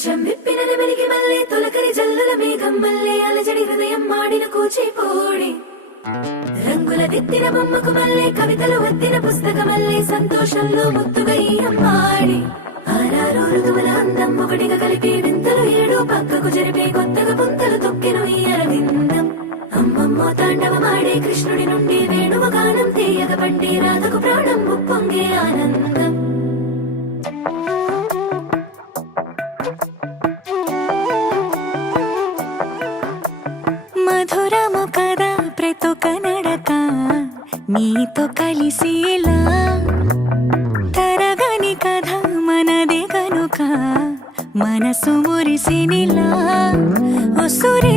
కొంచెం విప్పిన వెలిగి మళ్ళీ తొలకరి జల్లుల మేఘం మళ్ళీ అలజడి హృదయం మాడిన కూచిపోడి రంగుల దిద్దిన బొమ్మకు మళ్ళీ కవితలు వద్దిన పుస్తకమల్లే సంతోషంలో ముద్దుగా ఈ అమ్మాడి ఆరారు ఋతువుల అందం ఒకటిగా కలిపి వింతలు ఏడు పక్కకు జరిపే కొత్తగా పుంతలు తొక్కెను ఈ అరవిందం అమ్మమ్మో తాండవమాడే కృష్ణుడి నుండి వేణువ గానం తీయగ పండి రాధకు ప్రాణం ఉప్పొంగే ఆనందం మధురము కదా ప్రతొక నడక నీతో కలిసేలా తరగని కథ మనదే కనుక మనసు మురిసినిలా ఒసురే